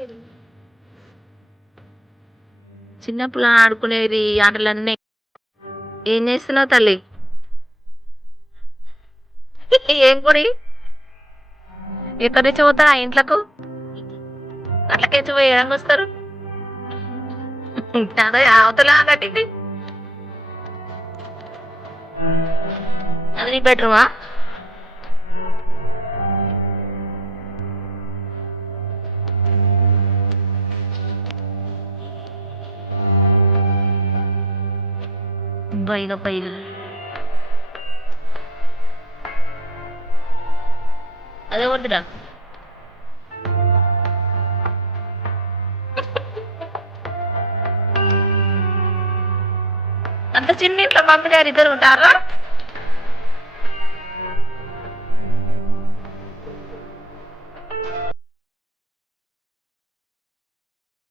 లేదు చిన్నప్పుడు ఆడుకునేది ఆటలన్నీ. ఏం చేస్తున్నావు తల్లి? ఏం గుడి? ఎక్కడి నుంచి పోతారు ఆ ఇంట్లకు? అట్లకేసి పోయి ఏడంగా వస్తారు? అదే అవతల కట్టింది. అది నీ బెడ్రూమా బయట బయట అదే వద్దురా అంత చిన్న ఇంట్లో మమ్మీ గారు ఇద్దరు ఉంటారా